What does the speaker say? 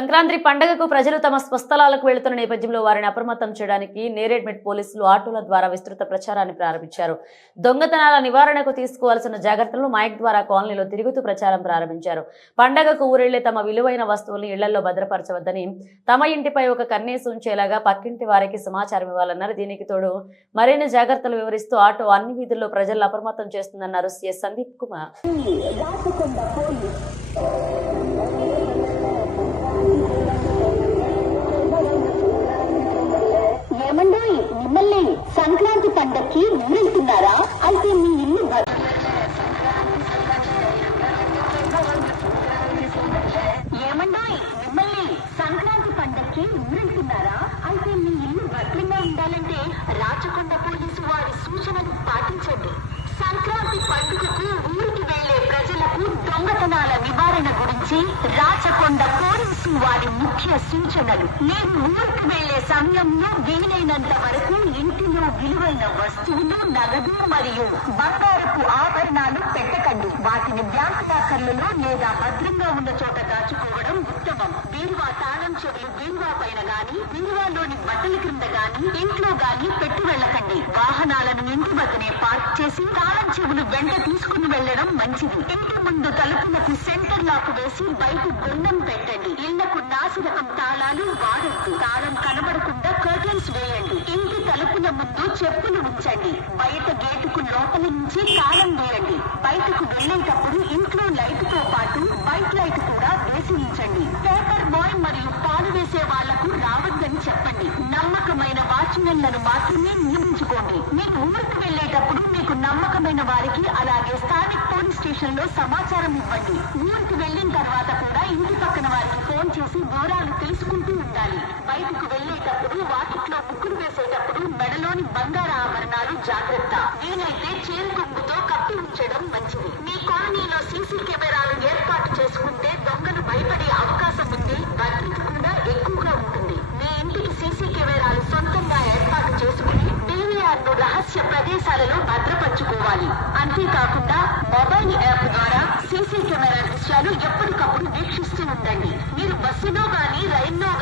సంక్రాంతి పండగకు ప్రజలు తమ స్వస్థలాలకు వెళుతున్న నేపథ్యంలో వారిని అప్రమత్తం చేయడానికి నేరేడ్మెట్ పోలీసులు ఆటోల ద్వారా విస్తృత ప్రచారాన్ని ప్రారంభించారు. దొంగతనాల నివారణకు తీసుకోవాల్సిన జాగ్రత్తలను మైక్ ద్వారా కాలనీలో తిరుగుతూ ప్రచారం ప్రారంభించారు. పండగకు ఊరెళ్ళే తమ విలువైన వస్తువులను ఇళ్ళలో భద్రపరచవద్దని తమ ఇంటిపై ఒక కన్నేసి ఉంచేలాగా పక్కింటి వారికి సమాచారం ఇవ్వాలన్నారు. దీనికి తోడు మరిన్ని జాగ్రత్తలు వివరిస్తూ ఆటో అన్ని వీధుల్లో ప్రజలను అప్రమత్తం చేస్తుందన్నారు సిఎస్ సందీప్ కుమార్. సంక్రాంతి పండక్కి ఊరెళ్తున్నారా అయితే మీ ఇల్లు ఏమండోయ్ మిమ్మల్ని సంక్రాంతి పండక్కి ఊరెళ్తున్నారా అయితే మీ ఇల్లు భద్రంగా ఉండాలంటే రాచకొండ పోలీసు వారి సూచనలు పాటించండి. సంక్రాంతి పండుగకు ఊరికి వెళ్ళే ప్రజలకు దొంగతనాల నివారణ గురించి రాచకొండ పోలీసు వారి ముఖ్య సూచనలు. నేను ఊరికి వెళ్ళే సమయంలో వీలైనంత వరకు ఇంటి విలువైన వస్తువులు నగదు మరియు బంగారపు ఆభరణాలు పెట్టకండి. వాటిని బ్యాంక్ లాకర్లలో లేదా భద్రంగా ఉన్న చోట దాచుకోవడం ఉత్తమం. బీరువా తాళం చెవులు బీరువా పైన గాని బీరువాలోని బట్టల క్రింద గాని ఇంట్లో గాని పెట్టి వెళ్ళకండి. వాహనాలను ఇంటి వద్దనే పార్క్ చేసి తాళం చెవులు వెంట తీసుకుని వెళ్ళడం మంచిది. ఇంటి ముందు తలుపులకు సెంటర్ లాక్ వేసి బయట గుండం పెట్టండి. ఇళ్ళకు నాసిరకం తాళాలు వాడద్దు. తాళం కనబడకుండా కర్టన్స్ వేయండి. ఇంటి తలుపుల ముందు చెప్పులు ఉంచండి. బయట గేటుకు లోపల నుంచి తాళం వేయండి. బయటకు వెళ్ళేటప్పుడు ఇంట్లో లైట్తో పాటు బైక్ లైట్ కూడా వేసి ఉంచండి. పేపర్ బాయ్ మరియు పాలు వేసే వాళ్ళకు రావద్దని చెప్పండి. నమ్మకమైన వాచ్మెన్లను మాత్రమే నియమించుకోండి. మీరు ఊరికి వెళ్ళేటప్పుడు మీకు నమ్మకమైన వారికి అలాగే స్థానిక పోలీస్ స్టేషన్లో సమాచారం ఇవ్వండి. ఊరికి వెళ్ళిన తర్వాత కూడా ఇంటి పక్కన వారికి ఫోన్ చేసి వివరాలు తెలుసుకుంటూ ఉండాలి. బయటకు వెళ్ళేటప్పుడు వాకిట్లో ముక్కులు వేసేటప్పుడు మెడలోని బంగారు ఆభరణాలు జాగ్రత్త. వీలైతే చేరు కొంగుతో కప్పి ఉంచడం మంచిది. మీ కాలనీలో సీసీ కెమెరాలు ఏర్పాటు చేసుకుంటే దొంగలు భయపడే అవకాశం ఉంది భద్రత కూడా ఎక్కువగా ఉంటుంది. మీ ఇంటికి సీసీ కెమెరాలు సొంతంగా ఏర్పాటు చేసుకుని డివిఆర్ను రహస్య ప్రదేశాలలో భద్రపరచుకోవాలి. అంతేకాకుండా మొబైల్ యాప్ ద్వారా సీసీ కెమెరా దృశ్యాలు ఎప్పటికప్పుడు వీక్షిస్తారు. ఉండండి మీరు బస్సులో గాని రైల్లో గాని